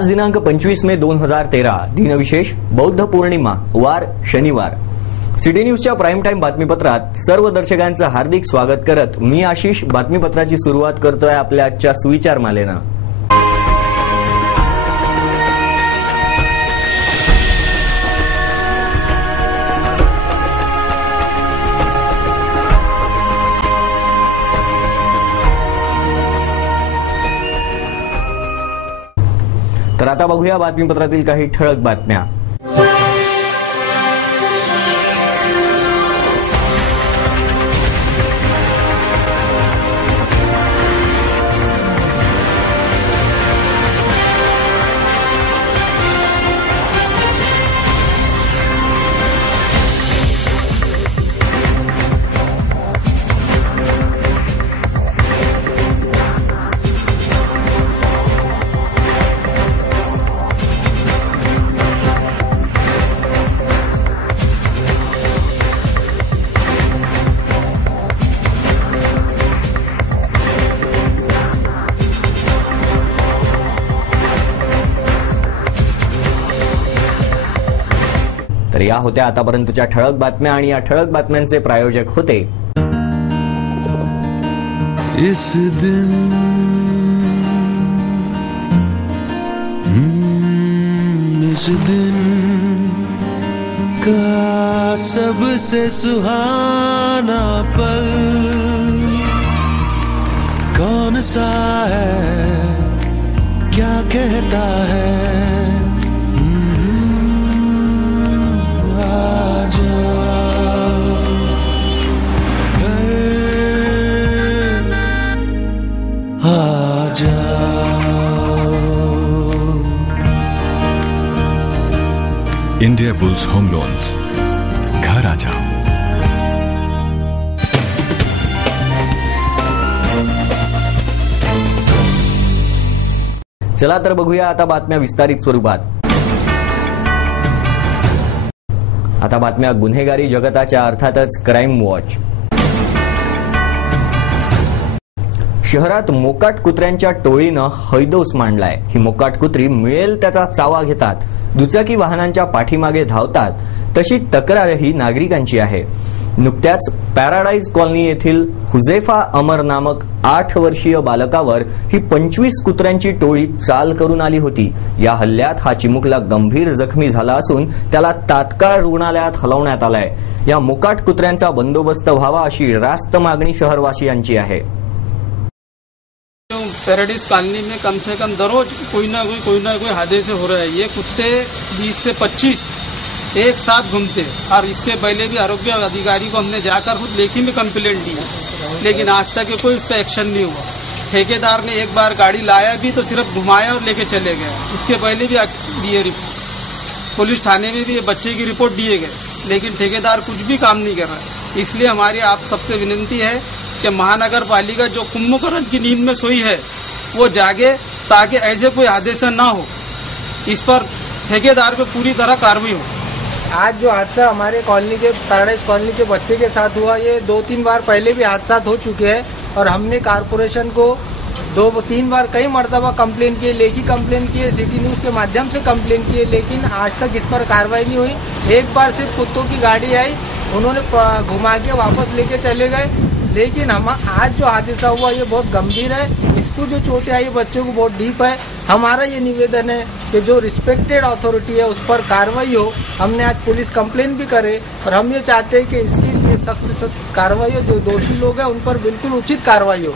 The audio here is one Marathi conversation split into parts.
आज दिनांक 25 मे 2013 दिनविशेष बौद्ध पौर्णिमा वार शनिवार। सिटी न्यूजच्या प्राईम टाइम बातमीपत्रात सर्व दर्शकांचं हार्दिक स्वागत करत मी आशिष बातमीपत्राची सुरुवात करतोय आपल्या आजच्या सुविचार मालेनं। तर आता बघूया बातमीपत्रातील काही ठळक बातम्या। तर या होत्या आतापर्यंतच्या ठळक बातम्या आणि या ठळक बातम्यांचे प्रायोजक होते इस दिन का सबसे सुहाना पल कौन सा है क्या कहता है इंडिया बुल्स होम लोन्स, घर आ जाओ। चला तर बघूया आता बातम्या विस्तारित स्वरूपात। आता बातम्या गुन्हेगारी जगताच्या अर्थातच क्राईम वॉच। शहरात मोकाट कुत्र्यांच्या टोळीनं हैदोस मांडलाय। ही मोकाट कुत्री मिळेल त्याचा चावा घेतात, दुचाकी वाहनांच्या पाठीमागे धावतात, तशी तक्रारही नागरिकांची आहे। नुकत्याच पॅराडाईज कॉलनी येथील हुजेफा अमर नामक 8 वर्षीय बालकावर ही 25 कुत्र्यांची टोळी चाल करून आली होती। या हल्ल्यात हा चिमुकला गंभीर जखमी झाला असून त्याला तात्काळ रुग्णालयात हलवण्यात आलाय। या मोकाट कुत्र्यांचा बंदोबस्त व्हावा अशी रास्त मागणी शहरवासियांची आहे। पैराडाइज कॉलोनी में कम से कम दररोज कोई ना कोई हादसे हो रहे हैं। ये कुत्ते 20 से 25 एक साथ घूमते और इसके पहले भी आरोग्य अधिकारी को हमने जाकर खुद लेखी में कंप्लेंट दी, लेकिन आज तक कोई उस पर एक्शन नहीं हुआ। ठेकेदार ने एक बार गाड़ी लाया भी तो सिर्फ घुमाया और लेके चले गए। इसके पहले भी दिए रिपोर्ट, पुलिस थाने में भी ये बच्चे की रिपोर्ट दिए गए, लेकिन ठेकेदार कुछ भी काम नहीं कर रहा। इसलिए हमारी आप सबसे विनती है कि महानगर पालिका जो कुंभकर्ण की नींद में सोई है वो जागे, ताकि ऐसे कोई हादसा ना हो। इस पर ठेकेदार पे पूरी तरह कार्रवाई हो। आज जो हादसा हमारे कॉलोनी के पैराडाइज कॉलोनी के बच्चे के साथ हुआ, ये 2-3 बार पहले भी हादसा हो चुके हैं और हमने कारपोरेशन को 2-3 बार कई मर्तबा कंप्लेन किए, लेखी कंप्लेन किए, सिटी न्यूज के माध्यम से कंप्लेन किए, लेकिन आज तक इस पर कार्रवाई नहीं हुई। एक बार सिर्फ कुत्तों की गाड़ी आई, उन्होंने घुमा के वापस लेके चले गए, लेकिन हम आज जो हादसा हुआ ये बहुत गंभीर है। इसको जो चोटें आई बच्चों को बहुत डीप है। हमारा ये निवेदन है कि जो रिस्पेक्टेड अथॉरिटी है उस पर कार्रवाई हो। हमने आज पुलिस कंप्लेन भी करे और हम ये चाहते हैं कि इसके लिए सख्त कार्रवाई हो, जो दोषी लोग हैं उन पर बिल्कुल उचित कार्रवाई हो।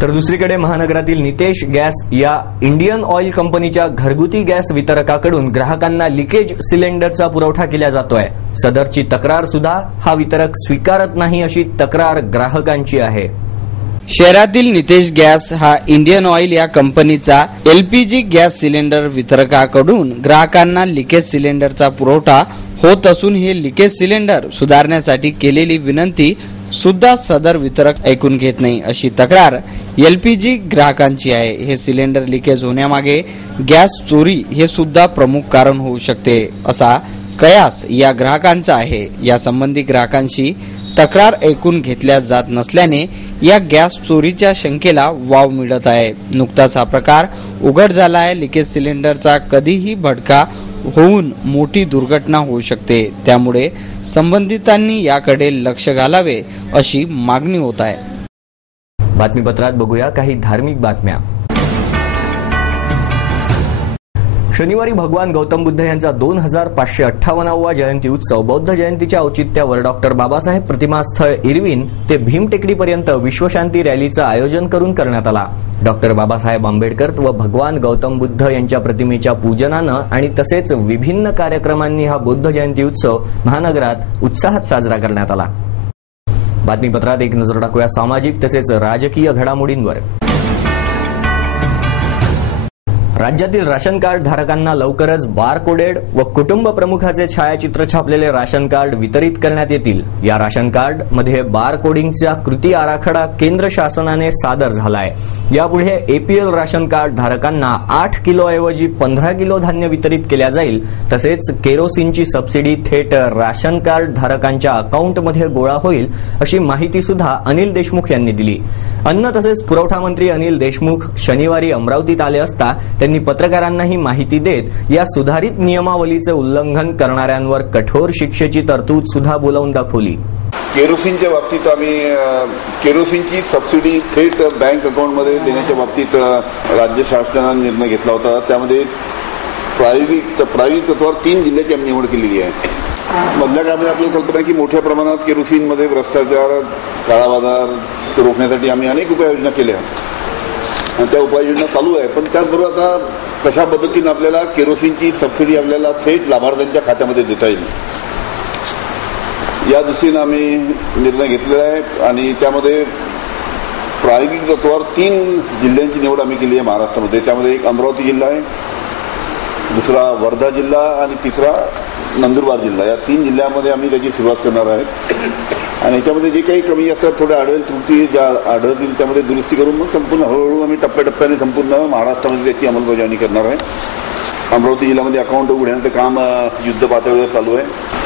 तर दुसरीकडे महानगरातील नितेश गॅस या इंडियन ऑइल कंपनीच्या घरगुती गॅस वितरकाकडून ग्राहकांना लिकेज सिलेंडरचा पुरवठा केला जातोय। सदरची तक्रार सुद्धा हा वितरक स्वीकारत नाही अशी तक्रार ग्राहकांची आहे। शहरातील नितेश गॅस हा इंडियन ऑइल या कंपनीचा एलपीजी गॅस सिलेंडर वितरकाकडून ग्राहकांना लिकेज सिलेंडरचा पुरवठा होत असून हे लिकेज सिलेंडर सुधारण्यासाठी केलेली विनंती सुद्धा सदर वितरक ऐकून घेत नाही अशी तक्रार एलपीजी ग्राहकांची आहे। हे सिलेंडर लिकेज होण्यामागे गॅस चोरी हे सुद्धा प्रमुख कारण होऊ शकते असा कयास या ग्राहकांचा आहे। या संबंधी ग्राहकांशी तक्रार ऐकून घेतल्या जात नसल्याने या गॅस चोरीच्या शंकेला वाव मिळत आहे. नुकताच हा प्रकार उघड झाला आहे. लिकेज सिलेंडरचा कधीही भडका होऊन मोठी दुर्घटना होऊ शकते. त्यामुळे संबंधितांनी याकडे लक्ष घालावे अशी मागणी होत आहे. बातमीपत्रात बघूया काही धार्मिक बातम्या. शनिवारी भगवान गौतम बुद्ध यांचा 2558वा जयंती उत्सव बौद्ध जयंतीच्या औचित्यावर डॉक्टर बाबासाहेब प्रतिमा स्थळ इरविन ते भीमटेकडीपर्यंत विश्वशांती रॅलीचं आयोजन करून करण्यात आला. डॉक्टर बाबासाहेब आंबेडकर व भगवान गौतम बुद्ध यांच्या प्रतिमेच्या पूजनानं आणि तसेच विभिन्न कार्यक्रमांनी हा बुद्ध जयंती उत्सव महानगरात उत्साहात साजरा करण्यात आला. बातमीपत्रात एक नजर टाकूया सामाजिक तसेच राजकीय घडामोडींवर. राज्यातील राशन कार्ड धारकांना लवकरच बारकोडेड व कुटुंब प्रमुखाचे छायाचित्र छापलेले राशन कार्ड वितरित करण्यात येतील. या राशन कार्ड मध्ये बारकोडिंगचा कृती आराखडा केंद्र शासनाने सादर झालाय. यापुढे एपीएल राशन कार्ड धारकांना 8 किलो ऐवजी 15 किलो धान्य वितरित केल्या जाईल. तसेच केरोसिनची सबसिडी थेट राशन कार्ड धारकांच्या अकाउंटमध्ये गोळा होईल अशी माहिती सुद्धा अनिल देशमुख यांनी दिली. अन्न तसेच पुरवठा मंत्री अनिल देशमुख शनिवारी अमरावतीत आले असता त्यांनी पत्रकारांना ही माहिती देत या सुधारित नियमावलीचे उल्लंघन करणाऱ्यांवर कठोर शिक्षेची तरतूद सुद्धा बोलावून दाखवली. केरोसिनच्या बाबतीत आम्ही केरोसिनची सबसिडी थेट बँक अकाउंटमध्ये देण्याच्या बाबतीत राज्य शासनाने निर्णय घेतला होता. त्यामध्ये प्रायोगिक तत्वावर 3 जिल्ह्याची आम्ही निवड केलेली आहे. मधल्या काळामध्ये आपल्याला कल्पना आहे की मोठ्या प्रमाणात केरोसिनमध्ये भ्रष्टाचार, काळा बाजार रोखण्यासाठी आम्ही अनेक उपाययोजना केल्या आणि त्या उपाययोजना चालू आहे. पण त्याचबरोबर आता कशा पद्धतीनं आपल्याला केरोसिनची सबसिडी आपल्याला थेट लाभार्थ्यांच्या खात्यामध्ये देता येईल या दृष्टीनं आम्ही निर्णय घेतलेला आहे आणि त्यामध्ये प्रायोगिक तत्वावर 3 जिल्ह्यांची निवड आम्ही केली आहे महाराष्ट्रामध्ये. त्यामध्ये एक अमरावती जिल्हा आहे, दुसरा वर्धा जिल्हा आणि तिसरा नंदुरबार जिल्हा. या 3 जिल्ह्यामध्ये आम्ही त्याची सुरुवात करणार आहे आणि याच्यामध्ये जे काही कमी असतात थोड्या त्रुटी ज्या आढळतील त्यामध्ये दुरुस्ती करून मग संपूर्ण हळूहळू आम्ही टप्प्याटप्प्याने संपूर्ण महाराष्ट्रामध्ये त्याची अंमलबजावणी करणार आहे. अमरावती जिल्ह्यामध्ये अकाउंट उघडण्याचं काम युद्ध पातळीवर चालू आहे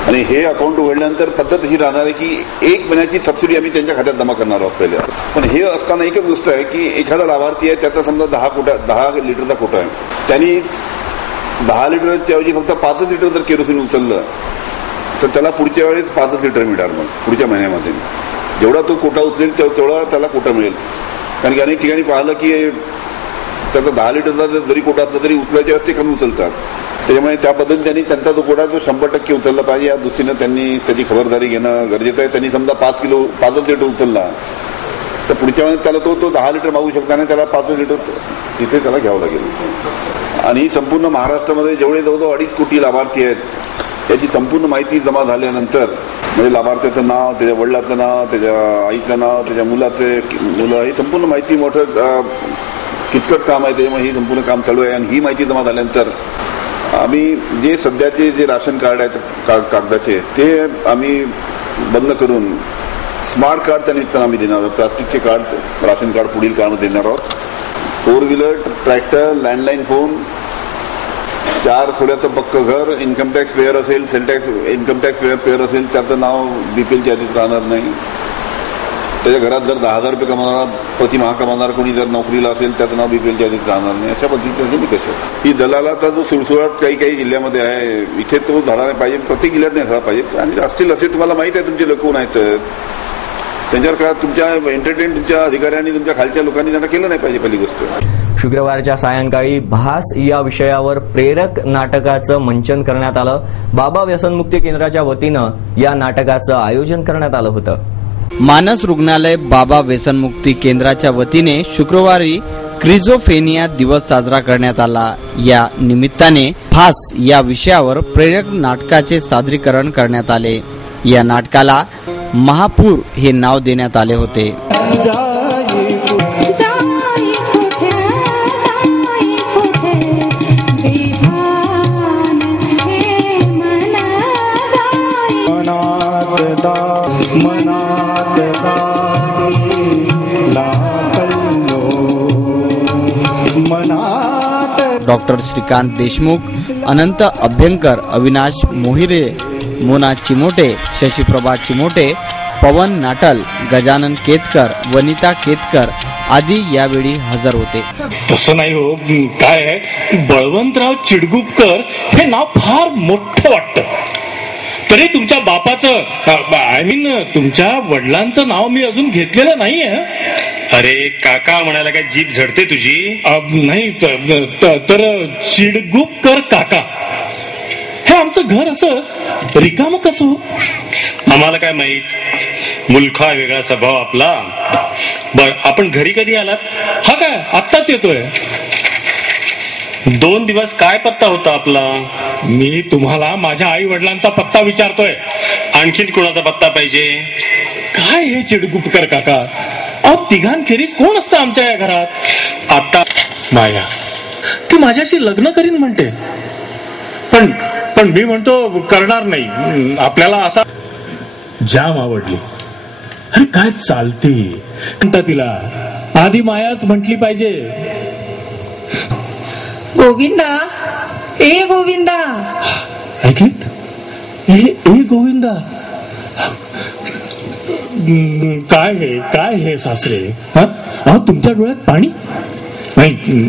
आणि हे अकाउंट उघडल्यानंतर पद्धत ही राहणार आहे की 1 महिन्याची सबसिडी आम्ही त्यांच्या खात्यात जमा करणार आहोत पहिल्या. पण हे असताना एकच गोष्ट आहे की एखादा लाभार्थी आहे त्याचा समजा 10 लिटरचा कोटा आहे, त्यांनी 10 लिटरच्या ऐवजी फक्त 5 लिटर जर केरोसिन उचललं तर त्याला पुढच्या वेळेस 5 लिटर मिळणार. मग पुढच्या महिन्यामध्ये जेवढा तो कोटा उचलेल तेवढा त्याला कोटा मिळेल. कारण की अनेक ठिकाणी पाहिलं की त्याचा 10 लिटरचा जरी कोटा असला तरी उचलायच्या वेळेस ते कमी उचलतात. त्याच्यामुळे त्या पद्धतीने त्यांनी त्यांचा जो कोटा तो 100% उचलला पाहिजे या दृष्टीनं त्यांनी त्याची खबरदारी घेणं गरजेचं आहे. त्यांनी समजा 5 लिटर उचलला तर पुढच्या वेळेस त्याला तो 10 लिटर मागू शकता आणि त्याला 5 लिटर तिथे त्याला घ्यावं लागेल. आणि संपूर्ण महाराष्ट्रामध्ये जेवढे जवळजवळ 2.5 कोटी लाभार्थी आहेत त्याची संपूर्ण माहिती जमा झाल्यानंतर म्हणजे लाभार्थ्याचं नाव, त्याच्या वडिलाचं नाव, त्याच्या आईचं नाव, त्याच्या मुलं ही संपूर्ण माहिती मोठं किचकट काम आहे. त्याच्यामुळे ही संपूर्ण काम चालू आहे आणि ही माहिती जमा झाल्यानंतर आम्ही जे सध्याचे जे राशन कार्ड आहेत कागदाचे ते आम्ही बंद करून स्मार्ट कार्ड त्या निमित्तानं आम्ही देणार आहोत. प्लास्टिकचे कार्ड राशन कार्ड पुढील काळामध्ये देणार आहोत. 4 व्हीलर, ट्रॅक्टर, लँडलाईन फोन, 4 खोल्याचं पक्क घर, इन्कम टॅक्स पेअर असेल, इन्कम टॅक्स पेअर असेल त्याचं नाव बीपीएलच्या यादीत राहणार नाही. त्याच्या घरात जर 10,000 रुपये कमावणारा प्रतिमाह कमावणारा कोणी जर नोकरीला असेल त्याचं नाव बीपीएलच्या यादीत राहणार नाही. अशा पद्धतीचे निकष ही दलालाचा जो सुळसुळाट काही जिल्ह्यामध्ये आहे इथे तो झाला नाही पाहिजे. प्रत्येक जिल्ह्यात नाही झाला पाहिजे आणि असतील असे तुम्हाला माहिती आहे तुमचे लोक कोण आहेत त्यांच्यावर का तुमच्या एंटरटेन तुमच्या अधिकाऱ्यांनी तुमच्या खालच्या लोकांनी त्यांना केलं नाही पाहिजे पहिली गोष्ट. शुक्रवारच्या सायंकाळी भास या विषयावर प्रेरक नाटकाचं मंचन करण्यात आलं. बाबा व्यसनमुक्ती केंद्राच्या वतीनं या नाटकाचं आयोजन करण्यात आलं होतं. मानस रुग्णालय बाबा व्यसनमुक्ती केंद्राच्या वतीने शुक्रवारी क्रिझोफेनिया दिवस साजरा करण्यात आला. या निमित्ताने भास या विषयावर प्रेरक नाटकाचे सादरीकरण करण्यात आले. या नाटकाला महापूर हे नाव देण्यात आले होते. डॉक्टर श्रीकांत देशमुख, अनंत अभ्यंकर, अविनाश मोहिरे, मोना चिमोटे, शशिप्रभा चिमोटे, पवन नाटल, गजानन केतकर, वनिता केतकर आदी यावेळी हजर होते. तसं नाही हो, काय आहे, बळवंतराव चिडगुपकर हे नाव फार मोठं वाटतं. तरी तुमच्या बापाचं आय मीन तुमच्या वडिलांचं नाव मी अजून घेतलेलं नाहीये. अरे काका म्हणायला काय जीभ झडते तुझी? नाही तर चिडगुपकर काका हे आमचं घर असं रिकामं कसं हो? आम्हाला काय माहित, मुलखा वेगळा स्वभाव आपला. बर, आपण घरी कधी आलात? हा काय आत्ताच येतोय. 2 दिवस काय पत्ता होता आपला? मी तुम्हाला माझ्या आई वडिलांचा पत्ता विचारतोय. आणखीन कोणाचा पत्ता पाहिजे? काय हे चिडगुपकर काका, अहो तिघांखेरीज कोण असतं आमच्या या घरात? आता माया ती माझ्याशी लग्न करीन म्हणते, पण मी म्हणतो करणार नाही. आपल्याला असा जाम आवडली. अरे काय चालते म्हणता तिला, आधी मायाच म्हटली पाहिजे. गोविंदा, ए गोविंदा, ऐकलीत? ए गोविंदा. काय हे सासरे, हा तुमच्या डोळ्यात पाणी नाही?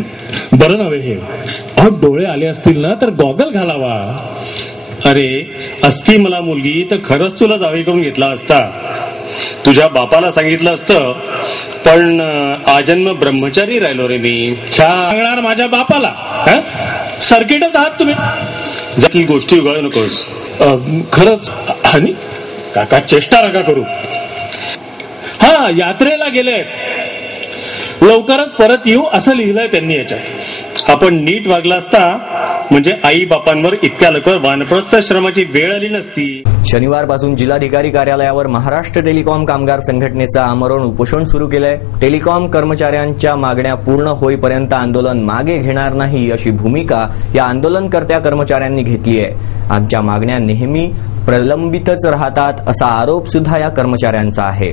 बरं नव्हे हे, अहो डोळे आले असतील ना तर गॉगल घालावा. अरे असती मला मुलगी तर खरंच तुला जावई करून घेतला असता. तुझ्या बापाला सांगितलं असतं, पण आजन्म ब्रह्मचारी राहिलो रे मी. सांगणार माझ्या बापाला? सर्किटच आहात तुम्ही. जरी गोष्टी उघडू नकोस. खरंच. आणि काका चेष्टा नका करू. हा यात्रेला गेलेत, लवकरच परत येऊ असं लिहिलंय त्यांनी याच्यात. आपण नीट वागला असता म्हणजे आई बापांवर इतक्या लवकर वानप्रस्थ श्रमाची वेळ आली नसती. शनिवारपासून जिल्हाधिकारी कार्यालयावर महाराष्ट्र टेलिकॉम कामगार संघटनेचं आमरण उपोषण सुरू केलंय. टेलिकॉम कर्मचाऱ्यांच्या मागण्या पूर्ण होईपर्यंत आंदोलन मागे घेणार नाही अशी भूमिका या आंदोलनकर्त्या कर्मचाऱ्यांनी घेतली आहे. आमच्या मागण्या नेहमी प्रलंबितच राहतात असा आरोप सुद्धा या कर्मचाऱ्यांचा आहे.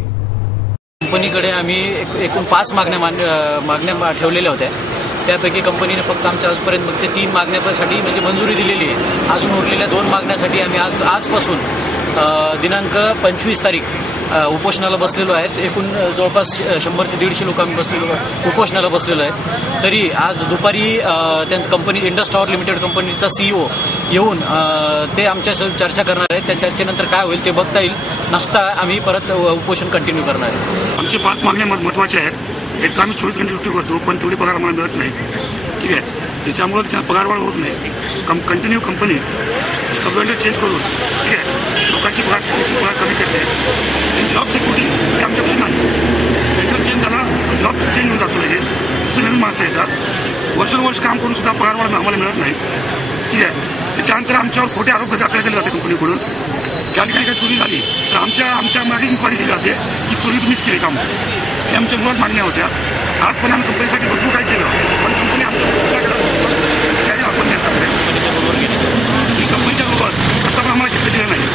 कंपनीकडे आम्ही एकूण 5 मागण्या ठेवलेल्या होत्या. त्यापैकी कंपनीने फक्त आमच्या आजपर्यंत मग ते 3 मागण्यासाठी म्हणजे मंजुरी दिलेली आहे. अजून उरलेल्या 2 मागण्यासाठी आम्ही आजपासून दिनांक 25 तारीख उपोषणाला बसलेलो आहेत. एकूण जवळपास 100 ते 150 लोक आम्ही उपोषणाला बसलेलो आहे. तरी आज दुपारी त्यांचं कंपनी इंडस टॉवर लिमिटेड कंपनीचा CEO येऊन ते आमच्या चर्चा करणार आहेत. त्या चर्चेनंतर काय होईल ते बघता येईल. नसता आम्ही परत उपोषण कंटिन्यू करणार आहे. आमचे 5 मागण्या महत्त्वाच्या आहेत. एक तर आम्ही 24 घंटे ड्युटी करतो, पण तेवढी पगार आम्हाला मिळत नाही. ठीक आहे, त्याच्यामुळे त्याच्या पगारवाढ होत नाही. कंटिन्यू कंपनी सबवेंडर चेंज करून ठीक आहे लोकांची पगार कमी करते. जॉब सिक्युरिटी हे आमच्यापासून नाही. वेंडर चेंज झाला तर जॉब चेंज होऊन जातो लगेच. दुसरे नवीन माणसं येतात. वर्षानुवर्ष काम करून सुद्धा पगारवाढ आम्हाला मिळत नाही. ठीक आहे, त्याच्यानंतर आमच्यावर खोटे आरोप दाखल केले जाते कंपनीकडून. ज्या ठिकाणी काही चोरी झाली तर आमच्या मागे इन्क्वायरी केली जाते की चोरी तुम्हीच केली काम. हे आमच्या मुळात मागण्या होत्या. आज पण आम्ही कंपनीसाठी भरपूर काय केलं, पण कंपनी आमच्या त्याने आपण कंपनीच्या बरोबर आता पण आम्हाला घेतलं गेलं नाही.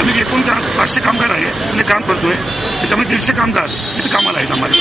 आम्ही एकूण 500 कामगार आहे, सगळे काम करतोय. त्याच्यामध्ये 150 कामगार इथे कामाला आहेत आम्हाला.